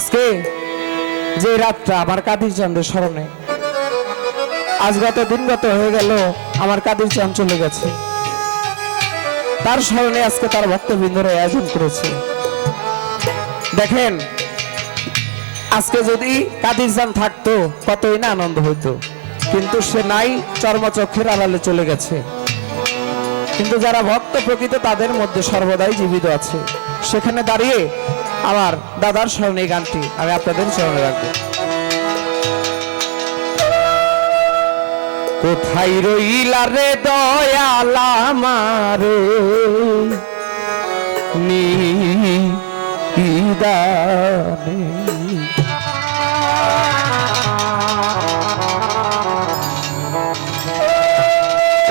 আজকে যে রাতটা আমার কাদির চন্দ্রের স্মরণে। আজ গত দিনগত হয়ে গেল, আমার কাদির চাঁদ চলে গেছে। তার স্মরণে আজকে তার ভক্তবৃন্দর আয়োজন করেছে। দেখেন, আজকে যদি কাদির চাঁদ থাকতো, কতই না আনন্দ হইতো। কিন্তু সে নাই, চর্মচক্ষের আড়ালে চলে গেছে। কিন্তু যারা ভক্ত প্রকৃত তাদের মধ্যে সর্বদাই জীবিত আছে। সেখানে দাঁড়িয়ে আমার দাদার স্মরণে গানটি আমি আপনাদের স্মরণে রাখব। কোথায় রইলা রে দয়ালা মারে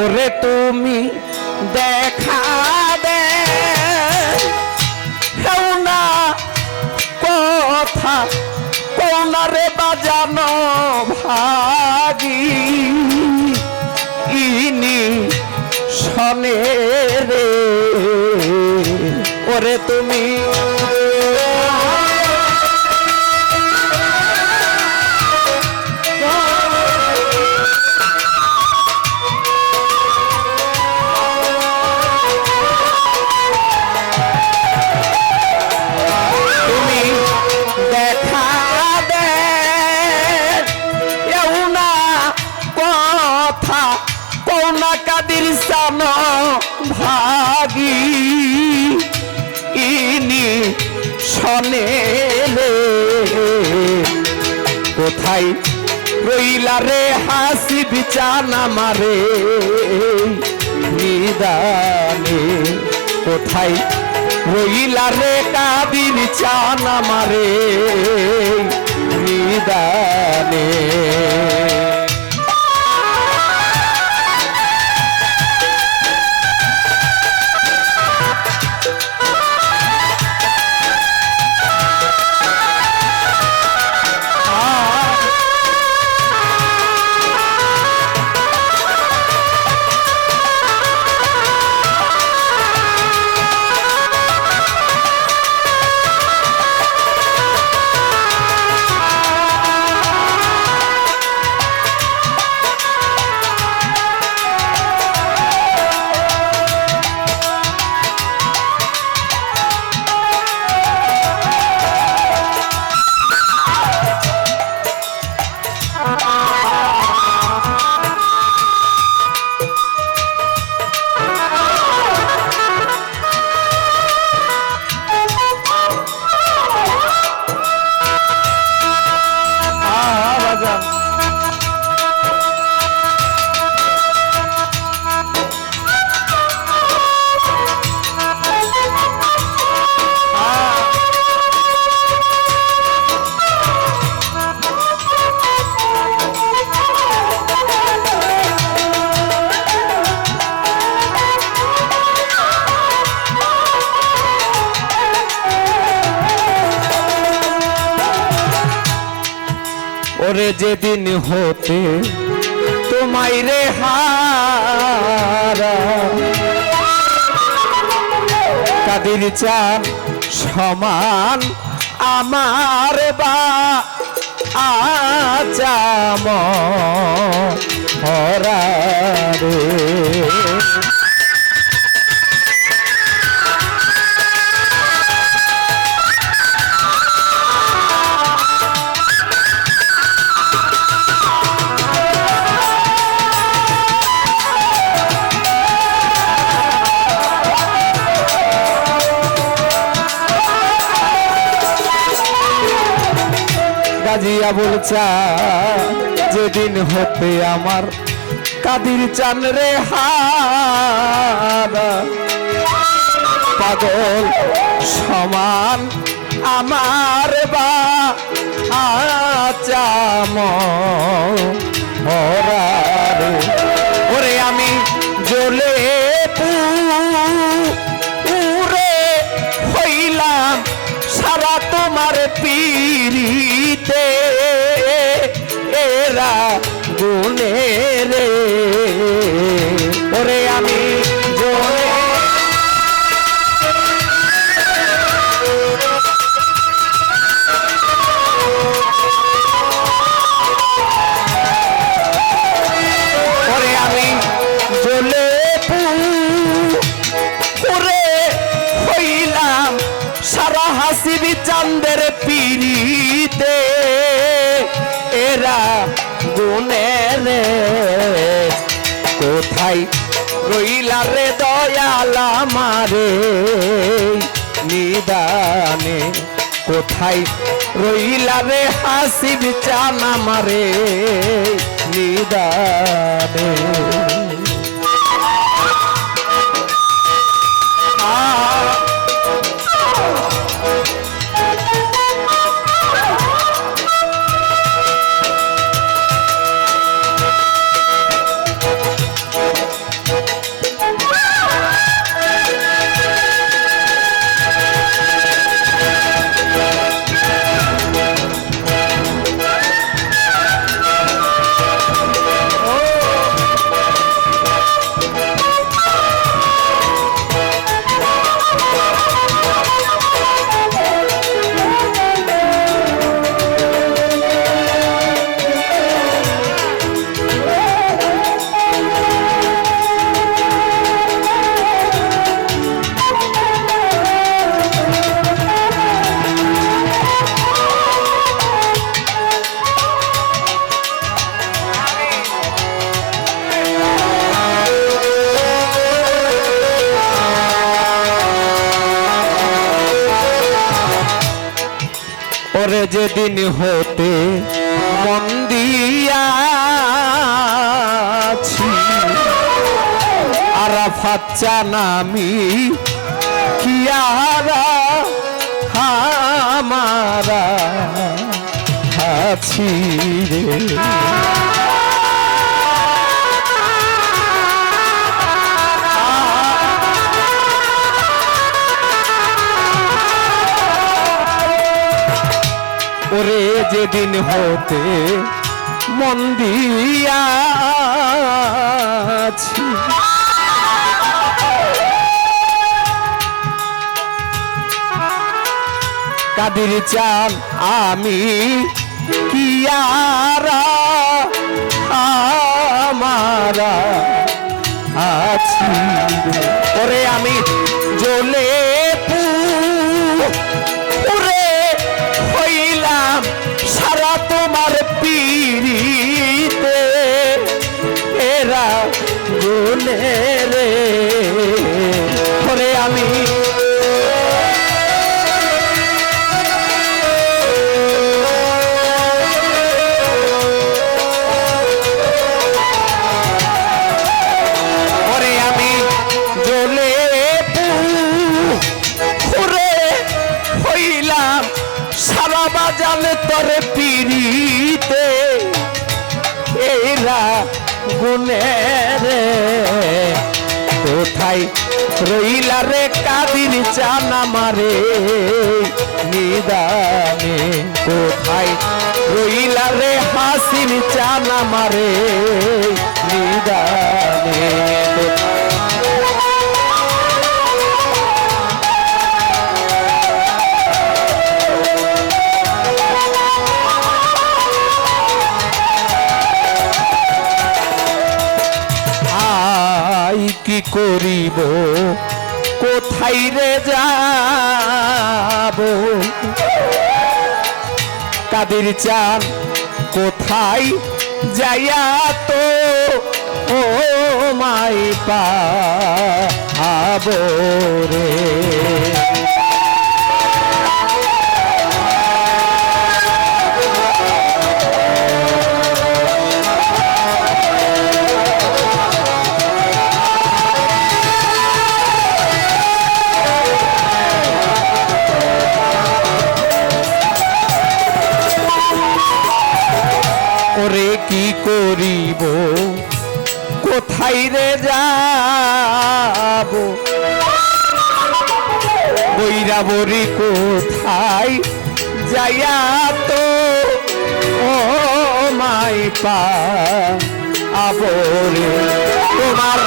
ওরে তুমি দেখা শনে কোথায় রইলা রে হাসি বিছানা মারে নিদানে কোথায় রইলা রে কাবির চানা মারে নিদানে ওরে যেদিন হতে তোমায় রে হারা। কাদির চা সমান আমার বা আচাম হরা গাজিয়া বলছা, যেদিন হতে আমার কাদির চান রে হারা, পাগল সমান আমার বা আচাম হরারে সেরা গুণে রে। ওরে আমি জোরে। ওরে আমি জ্বলে পুরে হইলাম সারা হাসিবি চান্দের পিড়িতে। এরা গুনে রে কোথায় রইলা রে দয়ালা মারে নিদানে কোথায় রইলা রে হাসিবি চানা মারে নিদানে ওরে হতে মন দিয়াছি। আরাফাত চানামি কিয়ারা হামারা আছি রে। যেদিন হতে মন দিয়াছি। কাদির চান আমি কিয়ারা গুনে রে। কোথায় রইলা রে কাদির চানা মারে? নিদানে কোথায় রইলা রে হাসির চানা মারে? নিদানে করিব? কোথায় রে যাব? কাদের চান কোথায় যাইয়া তো? ও মাই পা রে কি করিব? কোথায় রে যাব? বৈরাবরি কোথায় যাইয়া তো? ও মাই পা আবরে তোমার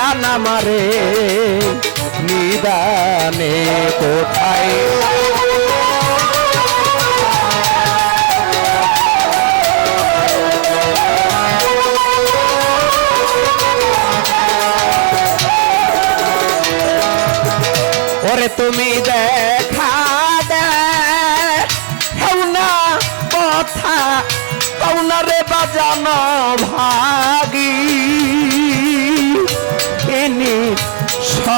চানা মারে, নিদানে কোথায়? ওরে তুমি দেখা দেও না কথা, কও না রে বাজানো ভাগি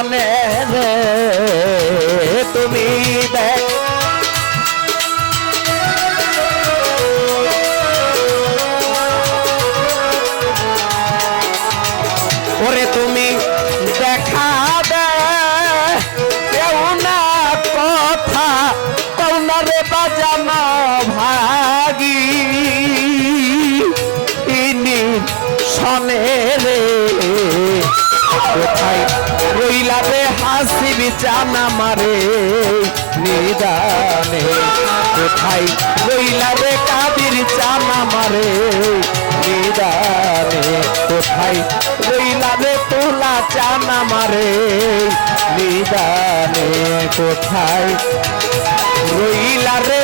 শনে রে। বিচানা মারে, নিদানে। কোথায় রইলা রে কাদির চানা মারে, নিদানে। কোথায় রইলা রে তোলা চানা মারে, নিদানে। কোথায় রইলা রে